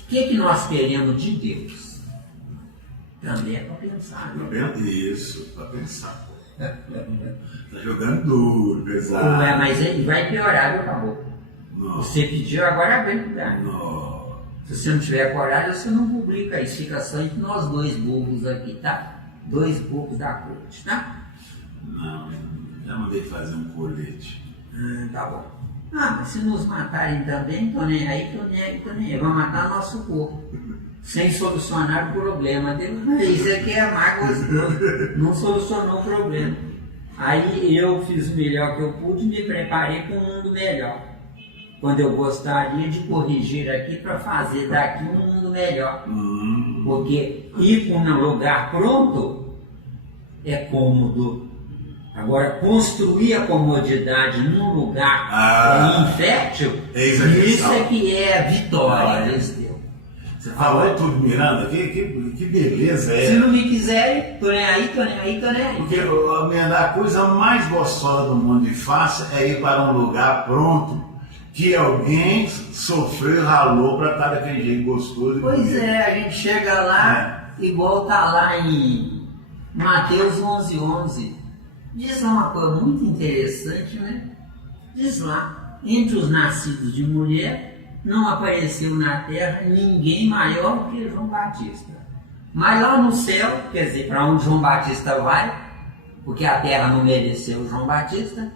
o que nós queremos de Deus? Também é para pensar. Né? Isso, para pensar. Tá jogando duro, pesado. Não, mas ele vai piorar, meu acabou. Você pediu, agora vem mudar. Se você não tiver coragem, você não publica isso. Fica só entre nós dois burros aqui, tá? 2 burros da corte, tá? Não, já mandei fazer um colete. Tá bom. Mas se nos matarem também, tô nem aí, tô nem aí. Vão matar nosso corpo. Sem solucionar o problema. Isso aqui é mais gostoso. Não solucionou o problema. Aí eu fiz o melhor que eu pude e me preparei para um mundo melhor. Quando eu gostaria de corrigir aqui para fazer daqui um mundo melhor. Porque ir para um lugar pronto é cômodo. Agora, construir a comodidade num lugar infértil, isso é que é vitória. Você falou tudo, Miranda, que beleza é. Se não me quiserem, tô nem aí. Porque a coisa mais gostosa do mundo e fácil é ir para um lugar pronto, que alguém sofreu, ralou para estar daquele jeito gostoso. Pois é, a gente chega lá, igual tá lá em Mateus 11:11. Diz lá uma coisa muito interessante, né? Diz lá, entre os nascidos de mulher, não apareceu na terra ninguém maior que João Batista. Mas lá no céu, quer dizer, para onde João Batista vai, porque a terra não mereceu João Batista,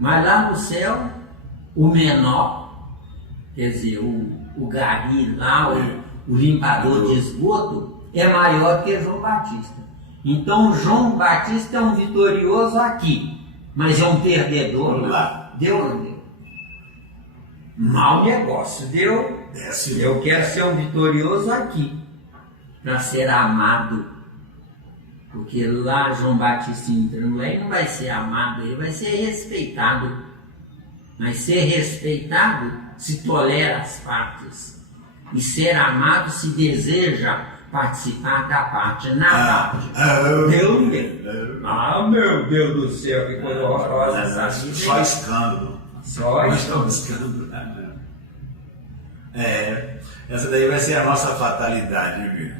mas lá no céu, o menor, quer dizer, o gari lá, o limpador de esgoto, é maior que João Batista. Então João Batista é um vitorioso aqui, mas é um perdedor lá. Deu ou não deu? Mau negócio, deu? Eu quero ser um vitorioso aqui, para ser amado. Porque lá João Batista entrando lá, ele não vai ser amado, ele vai ser respeitado. Mas ser respeitado se tolera as partes. E ser amado se deseja participar da parte, na parte. Deu ou não deu? Meu Deus do céu, que coisa horrorosa essa vida. Só escândalo. Só escândalo. Essa daí vai ser a nossa fatalidade, amigo.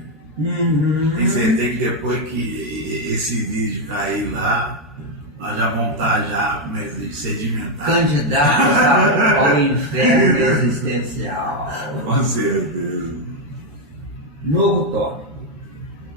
Tem certeza que depois que esse vídeo cair lá, nós já vamos estar já sedimentados. Candidatos ao inferno existencial. Com certeza. Novo tópico.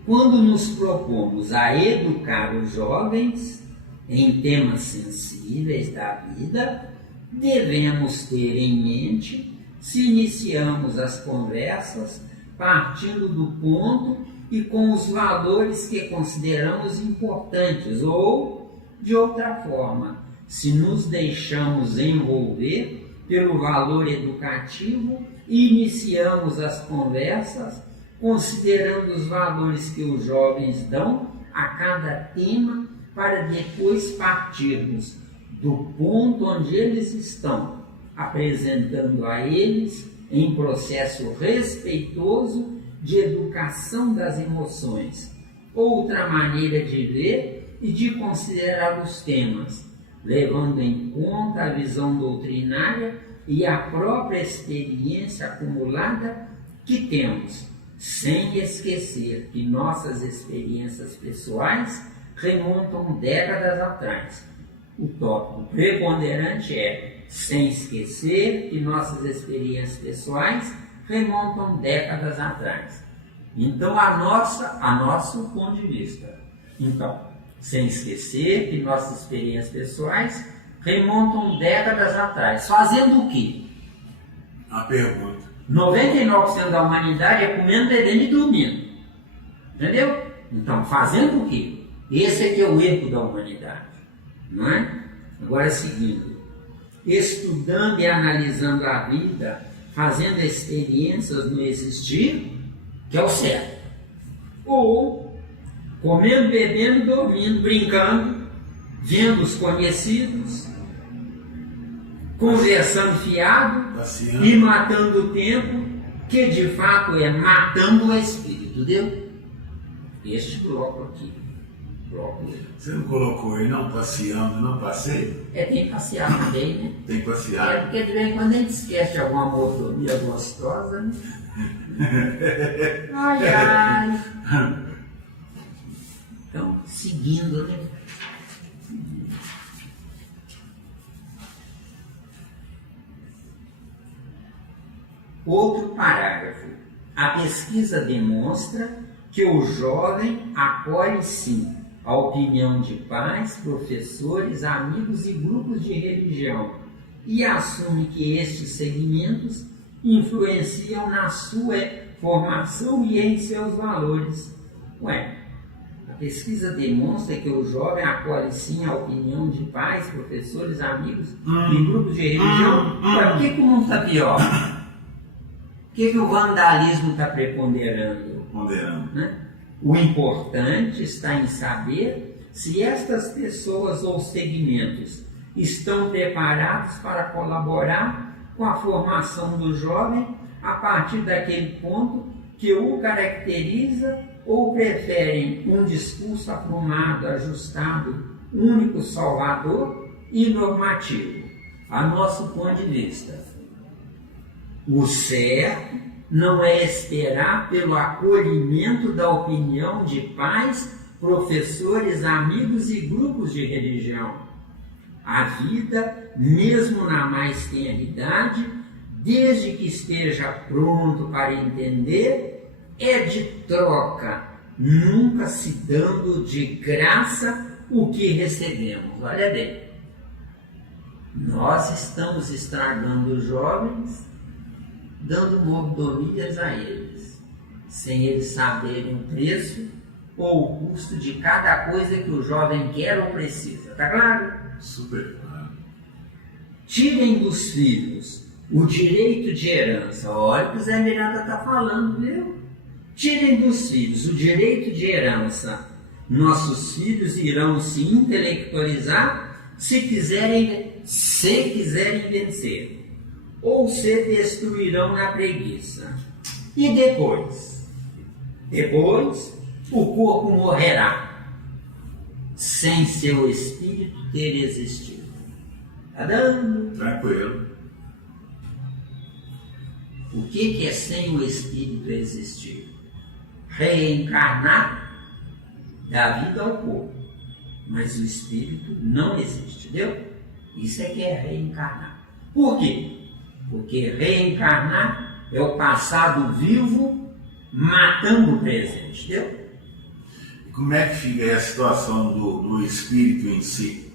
quando nos propomos a educar os jovens em temas sensíveis da vida, devemos ter em mente se iniciamos as conversas partindo do ponto e com os valores que consideramos importantes, ou, de outra forma, se nos deixamos envolver pelo valor educativo e iniciamos as conversas considerando os valores que os jovens dão a cada tema, para depois partirmos do ponto onde eles estão, apresentando a eles, em processo respeitoso de educação das emoções, outra maneira de ver e de considerar os temas, levando em conta a visão doutrinária e a própria experiência acumulada que temos, sem esquecer que nossas experiências pessoais remontam décadas atrás. O tópico preponderante é, sem esquecer que nossas experiências pessoais remontam décadas atrás. Então, a nosso ponto de vista. Então, sem esquecer que nossas experiências pessoais remontam décadas atrás. Fazendo o quê? A pergunta. 99% da humanidade é comendo, bebendo e dormindo. Entendeu? Então, fazendo o quê? Esse é que é o erro da humanidade. Não é? Agora, seguindo. Estudando e analisando a vida, fazendo experiências no existir, que é o certo. Ou comendo, bebendo, dormindo, brincando, vendo os conhecidos, conversando fiado, passeando, e matando o tempo, que de fato é matando o espírito, entendeu? Este bloco aqui. Você não colocou aí, não passeando, não passeio? Tem que passear também, né? Tem que passear. Porque de vez em quando a gente esquece de alguma mordomia gostosa, né? Ai, ai. Então, seguindo, né? Outro parágrafo. A pesquisa demonstra que o jovem acolhe sim a opinião de pais, professores, amigos e grupos de religião e assume que estes segmentos influenciam na sua formação e em seus valores. A pesquisa demonstra que o jovem acolhe sim a opinião de pais, professores, amigos e grupos de religião. Por que o mundo está pior? Por que o vandalismo está preponderando? Né? O importante está em saber se estas pessoas ou segmentos estão preparados para colaborar com a formação do jovem a partir daquele ponto que o caracteriza, ou preferem um discurso aprumado, ajustado, único, salvador e normativo. A nosso ponto de vista, o certo não é esperar pelo acolhimento da opinião de pais, professores, amigos e grupos de religião. A vida, mesmo na mais tenra idade, desde que esteja pronto para entender, é de troca, nunca se dando de graça o que recebemos. Olha bem, nós estamos estragando os jovens, dando mordomias a eles, sem eles saberem o preço ou o custo de cada coisa que o jovem quer ou precisa. Está claro? Super claro. Tirem dos filhos o direito de herança. Olha o que o Zé Miranda está falando, viu? Tirem dos filhos o direito de herança. Nossos filhos irão se intelectualizar se quiserem vencer, ou se destruirão na preguiça. E depois o corpo morrerá, sem seu espírito ter existido. Está dando? Tranquilo. O que é sem o espírito existir? Reencarnar da vida ao corpo, mas o espírito não existe, entendeu? Isso é que é reencarnar. Por quê? Porque reencarnar é o passado vivo matando o presente, entendeu? como é que fica aí a situação do espírito em si?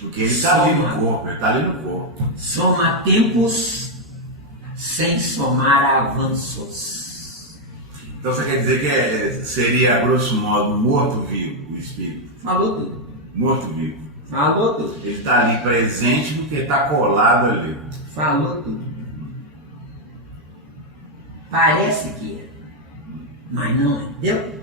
Porque ele está ali no corpo, ele está ali no corpo. Soma tempos sem somar avanços. Então você quer dizer que seria, a grosso modo, morto-vivo o espírito? Falou tudo. Morto-vivo. Falou tudo. Ele está ali presente porque está colado ali. Falou tudo. Parece que é, mas não é. Entendeu?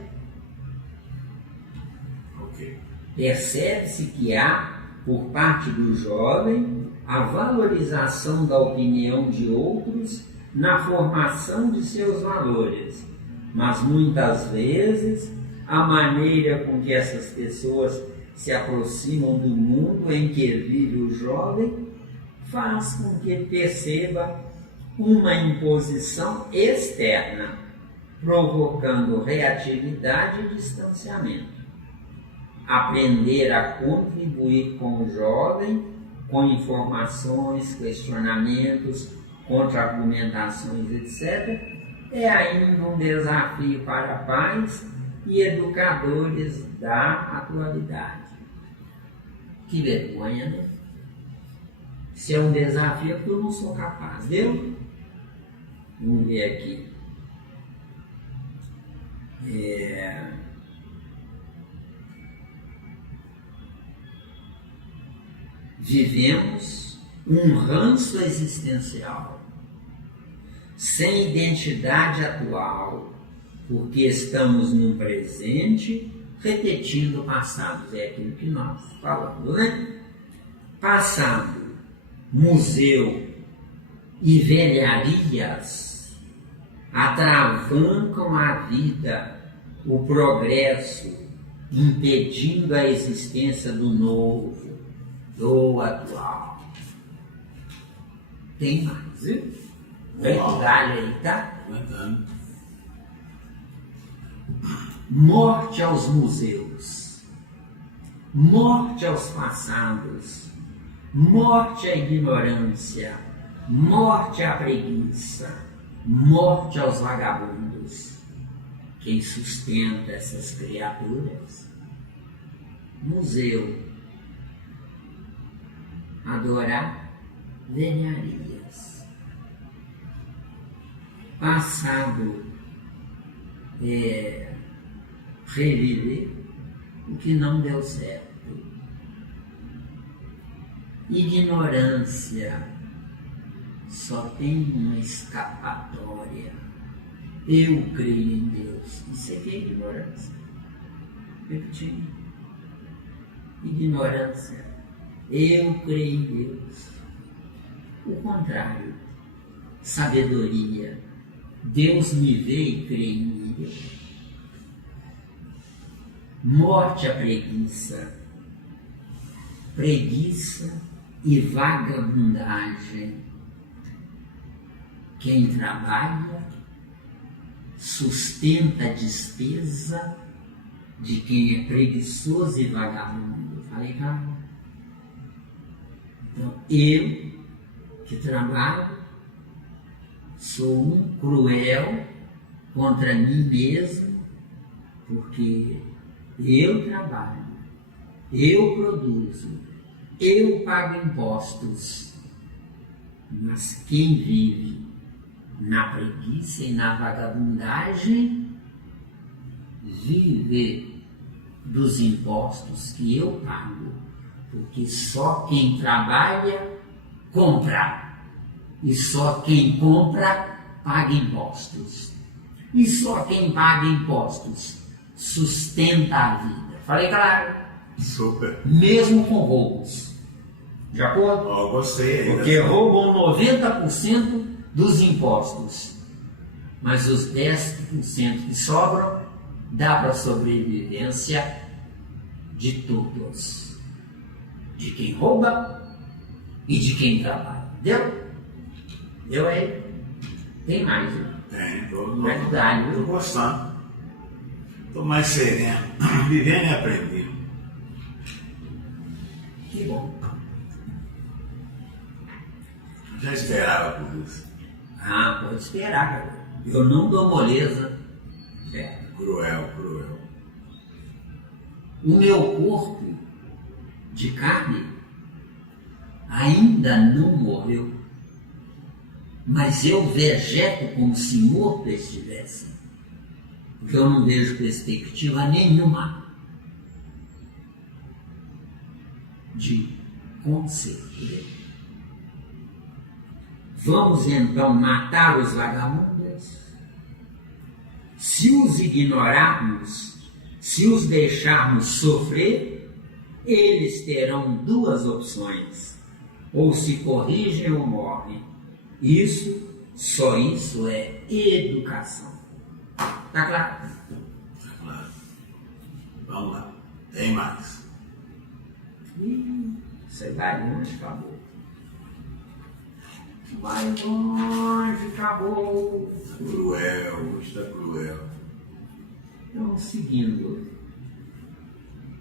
Ok. Percebe-se que há, por parte do jovem, a valorização da opinião de outros na formação de seus valores, mas muitas vezes a maneira com que essas pessoas se aproximam do mundo em que vive o jovem faz com que perceba uma imposição externa, provocando reatividade e distanciamento. Aprender a contribuir com o jovem, com informações, questionamentos, contra-argumentações, etc., é ainda um desafio para pais e educadores da atualidade. Que vergonha, né? Se é um desafio, é porque eu não sou capaz, viu? Vamos ver aqui. Vivemos um ranço existencial, sem identidade atual, porque estamos no presente repetindo o passado. É aquilo que nós falamos, né? Passado, museu e velharias atravancam a vida, o progresso, impedindo a existência do novo, do atual. Tem mais, viu? Vem com galho aí, tá? Morte aos museus, morte aos passados, morte à ignorância, morte à preguiça, morte aos vagabundos. Quem sustenta essas criaturas? Museu. Adorar velharias. Passado, reviver o que não deu certo. Ignorância, só tem uma escapatória. Eu creio em Deus. Isso aqui é ignorância. Repetindo. Ignorância. Eu creio em Deus. O contrário. Sabedoria. Deus me vê e crê em mim. Morte à preguiça. Preguiça e vagabundagem. Quem trabalha sustenta a despesa de quem é preguiçoso e vagabundo. Falei, cara? Então, eu que trabalho sou um cruel contra mim mesmo, porque eu trabalho, eu produzo, eu pago impostos, mas quem vive na preguiça e na vagabundagem vive dos impostos que eu pago, porque só quem trabalha compra, e só quem compra paga impostos, e só quem paga impostos sustenta a vida. Falei claro? Super. Mesmo com roubos. De acordo? Oh, gostei. Porque roubam 90% dos impostos, mas os 10% que sobram dá para a sobrevivência de todos, de quem rouba e de quem trabalha. Deu? Deu aí? Tem mais, né? Tem, Estou gostando. Estou mais sereno, vivendo e aprendendo. Que bom. Já esperava por isso. Ah, pode esperar, cara. Eu não dou moleza. Cruel, cruel. O meu corpo de carne ainda não morreu, mas eu vegeto como se morto estivesse, porque eu não vejo perspectiva nenhuma de conserto. Vamos então matar os vagabundos? Se os ignorarmos, se os deixarmos sofrer, eles terão duas opções: ou se corrigem ou morrem. Só isso é educação. Tá claro? Tá claro. Vamos lá. Tem mais. Você vai longe, acabou. Vai longe, acabou. Cruel, hoje está cruel. Então, seguindo,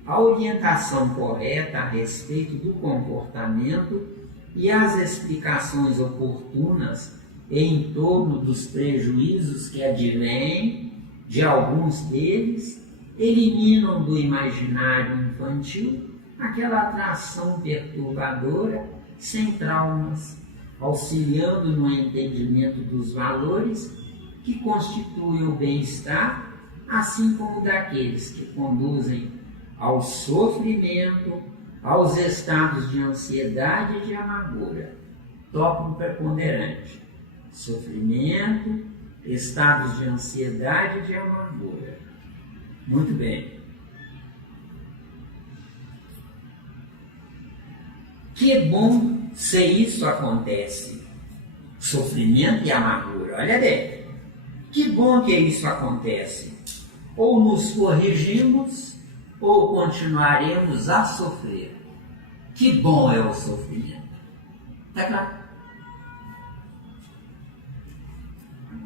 a orientação correta a respeito do comportamento e as explicações oportunas em torno dos prejuízos que advêm de alguns deles eliminam do imaginário infantil aquela atração perturbadora sem traumas, auxiliando no entendimento dos valores que constituem o bem-estar, assim como daqueles que conduzem ao sofrimento, aos estados de ansiedade e de amargura. Tópico preponderante: sofrimento, estados de ansiedade e de amargura. Muito bem. Que bom se isso acontece. Sofrimento e amargura. Olha bem. Que bom que isso acontece. Ou nos corrigimos, ou continuaremos a sofrer. Que bom é o sofrimento. Tá claro?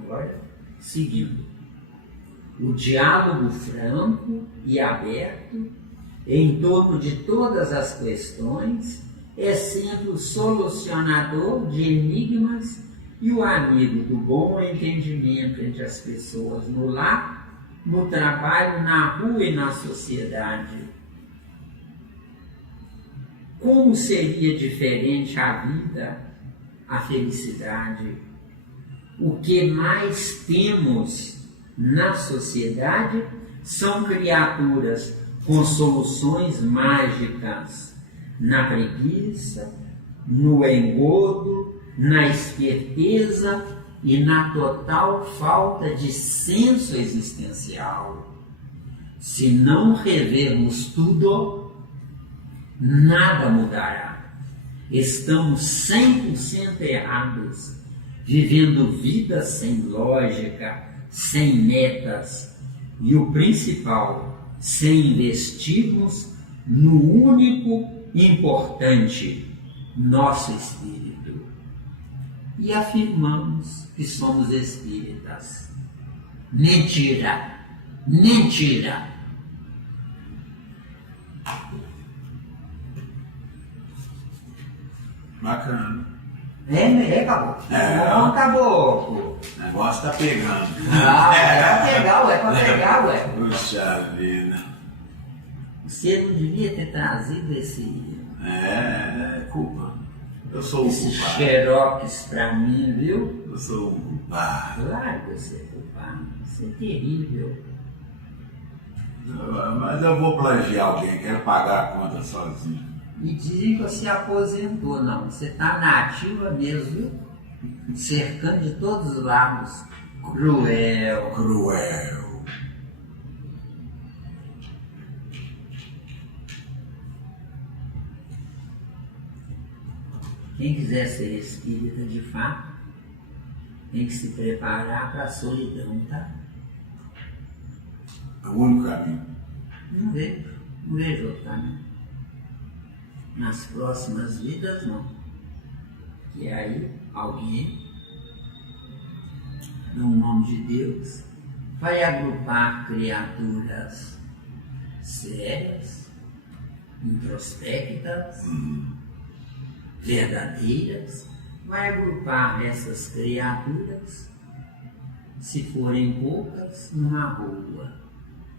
Agora, seguindo. O diálogo franco e aberto em torno de todas as questões é sempre o solucionador de enigmas e o amigo do bom entendimento entre as pessoas no lar, no trabalho, na rua e na sociedade. Como seria diferente a vida, a felicidade? O que mais temos na sociedade são criaturas com soluções mágicas na preguiça, no engodo, na esperteza e na total falta de senso existencial. Se não revermos tudo, nada mudará. Estamos 100% errados, vivendo vidas sem lógica, sem metas e o principal, sem investirmos no único importante, nosso espírito. E afirmamos que somos espíritas. Mentira! Mentira! Bacana. Acabou. Não acabou. O negócio tá pegando. É pra pegar, ué. Puxa vida. Você não devia ter trazido esse Culpa. Eu sou o culpado. xerox pra mim, viu? Eu sou o culpado. Claro que você é culpado. Isso é terrível. Mas eu vou plagiar alguém, quero pagar a conta sozinho. E dizem que você aposentou, não. Você está na ativa mesmo, cercando de todos os lados. Cruel. Cruel. Quem quiser ser espírita de fato, tem que se preparar para a solidão, tá? É o único caminho. Não vejo outro caminho. Nas próximas vidas, não. Que aí alguém, no nome de Deus, vai agrupar criaturas sérias, introspectas, verdadeiras, vai agrupar essas criaturas Se forem poucas, numa rua.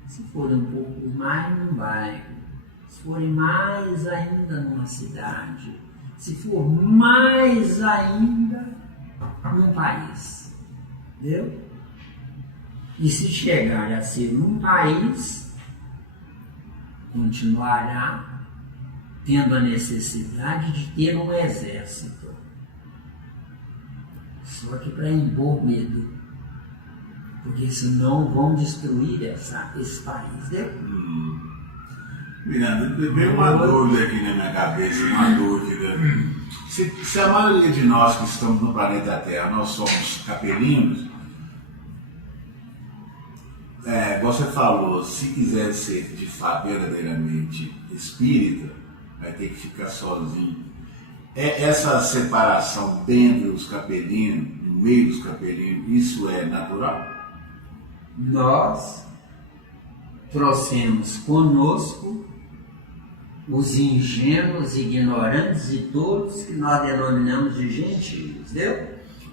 Se forem um pouco mais, num bairro. Se forem mais ainda, numa cidade. Se for mais ainda, num país. Entendeu? E se chegar a ser num país, continuará tendo a necessidade de ter um exército. Só que para impor medo. Porque senão vão destruir esse país. Miranda, veio uma dúvida aqui na minha cabeça, uma dúvida. Se a maioria de nós que estamos no planeta Terra, nós somos capelinhos, igual você falou, se quiser ser de fato verdadeiramente espírita, vai ter que ficar sozinho. Essa separação dentro dos capelinhos, no meio dos capelinhos, isso é natural? Nós trouxemos conosco os ingênuos, ignorantes e todos que nós denominamos de gentios, entendeu?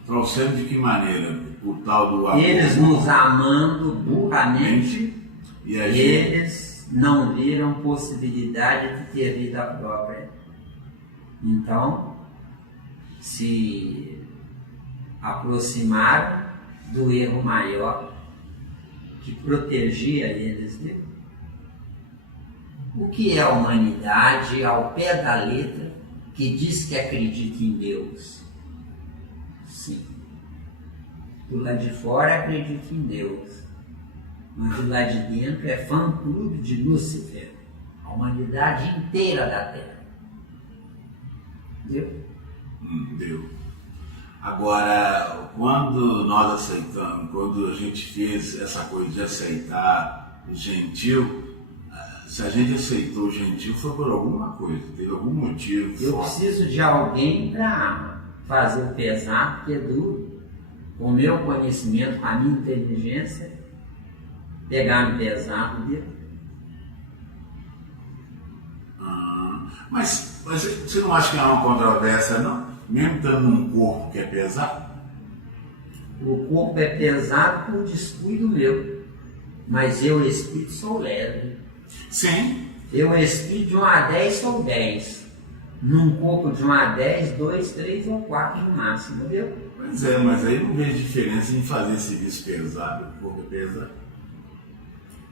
Trouxemos de que maneira? O tal do amor. Eles nos amando burramente, e eles não viram possibilidade de ter vida própria. Então, se aproximaram do erro maior que protegia eles, né? O que é a humanidade ao pé da letra que diz que acredita em Deus? Sim. Do lado de fora acredita em Deus, mas do lado de dentro é fã-clube de Lúcifer, a humanidade inteira da Terra. Entendeu? Deu. Agora, quando nós aceitamos, quando a gente fez essa coisa de aceitar o gentil, se a gente aceitou o gentil foi por alguma coisa, teve algum motivo. Eu preciso de alguém para fazer o pesado, porque é duro. Com o meu conhecimento, com a minha inteligência, pegar no pesado dele. Mas você não acha que é uma controvérsia, não? Mesmo estando num corpo que é pesado? O corpo é pesado por descuido meu, mas eu, espírito, sou leve. Sim. Eu, espírito, de 1 a 10, sou 10. Num corpo de 1 a 10, 2, 3 ou 4 no máximo, entendeu? Pois é, mas aí não vejo diferença em fazer serviço pesado. O corpo é pesado.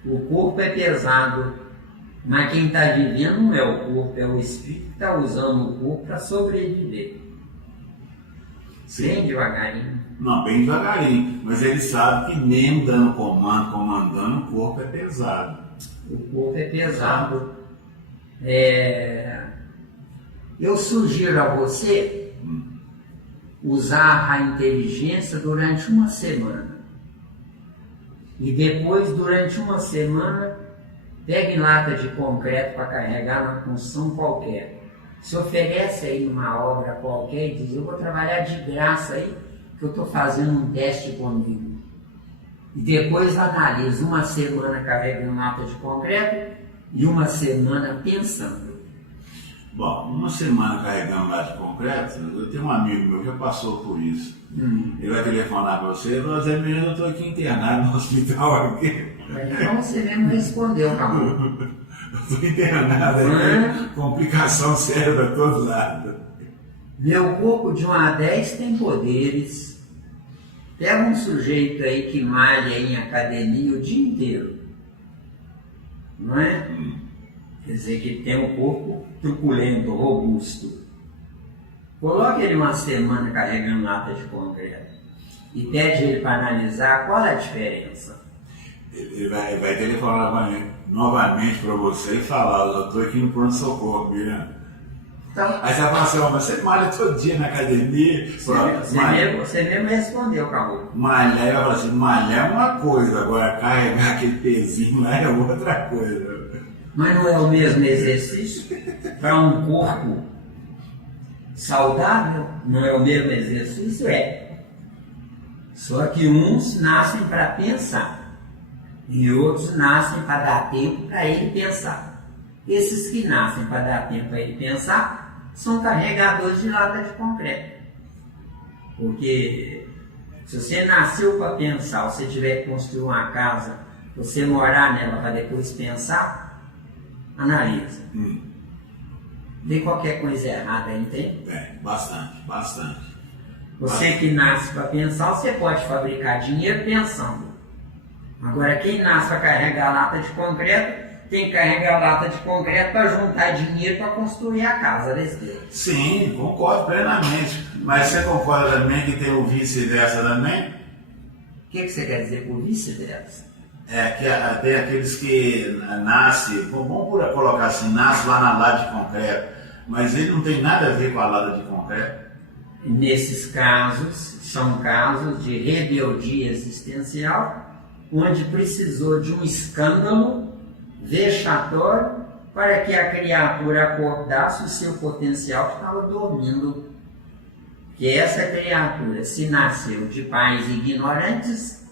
O corpo é pesado, mas quem está vivendo não é o corpo, é o espírito que está usando o corpo para sobreviver. Sim. Bem devagarinho. Não, bem devagarinho. Mas ele sabe que mesmo dando comando, comandando, o corpo é pesado. O corpo é pesado. Eu sugiro a você usar a inteligência durante uma semana. E depois, durante uma semana, pegue lata de concreto para carregar numa função qualquer. Se oferece aí numa obra qualquer e diz, eu vou trabalhar de graça aí, que eu estou fazendo um teste comigo. E depois analisa uma semana carregando lata de concreto e uma semana pensando. Bom, uma semana carregando lata de concreto, eu tenho um amigo meu que já passou por isso. Ele vai telefonar para você e falar, Zé Miranda, eu estou aqui internado no hospital aqui. Então você mesmo respondeu, acabou. Estou internado aqui, complicação séria para todos lados. Meu corpo de 1 a 10 tem poderes. Pega um sujeito aí que malha em academia o dia inteiro, não é? Quer dizer que tem um corpo truculento, robusto. Coloque ele uma semana carregando lata de concreto e pede ele para analisar qual é a diferença. Ele vai telefonar novamente para você e falar, eu estou aqui no pronto-socorro, Miranda. Então, aí você vai falar assim, mas você malha todo dia na academia. Você mesmo respondeu, acabou. Malhar, eu falo assim, malhar é uma coisa, agora carregar aquele pezinho lá é outra coisa. Mas não é o mesmo exercício? Para um corpo saudável, não é o mesmo exercício? É. Só que uns nascem para pensar e outros nascem para dar tempo para ele pensar. Esses que nascem para dar tempo para ele pensar são carregadores de lata de concreto. Porque Se você nasceu para pensar, se você tiver que construir uma casa, você morar nela para depois pensar, analisa. Tem qualquer coisa errada aí, tem? Bastante, bastante. Você que nasce para pensar, você pode fabricar dinheiro pensando. Agora, quem nasce para carregar lata de concreto, tem que carregar lata de concreto para juntar dinheiro para construir a casa desse dele. Sim, concordo plenamente. Mas você concorda também que tem o vice-versa também? O que você quer dizer por vice-versa? Que tem aqueles que nascem, vamos colocar assim, nasce lá na lata de concreto, mas ele não tem nada a ver com a lata de concreto. Nesses casos, são casos de rebeldia existencial, onde precisou de um escândalo vexatório para que a criatura acordasse o seu potencial que estava dormindo. Que essa criatura, se nasceu de pais ignorantes,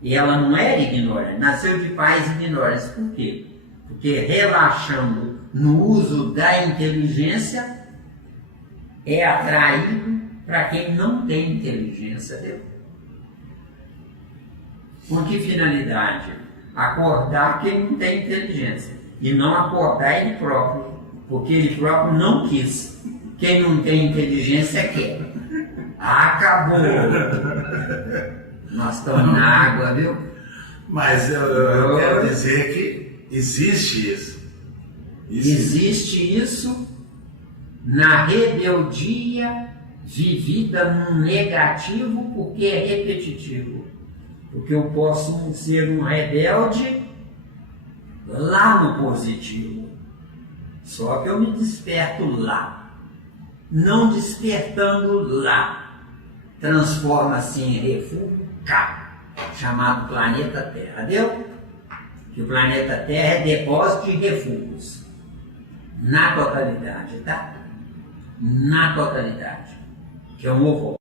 e ela não era ignorante, nasceu de pais ignorantes. Por quê? Porque relaxando no uso da inteligência, é atraído para quem não tem inteligência. Viu? Com que finalidade? Acordar quem não tem inteligência. E não acordar ele próprio, porque ele próprio não quis. Quem não tem inteligência quer. Acabou! Nós estamos na água, viu? Mas eu quero dizer que existe isso. Existe isso na rebeldia vivida num negativo, porque é repetitivo. Porque eu posso ser um rebelde lá no positivo. Só que eu me desperto lá. Não despertando lá, transforma-se em refúgio cá, chamado planeta Terra. Deu? Que o planeta Terra é depósito de refúgios. Na totalidade, tá? Na totalidade. Que é um horror.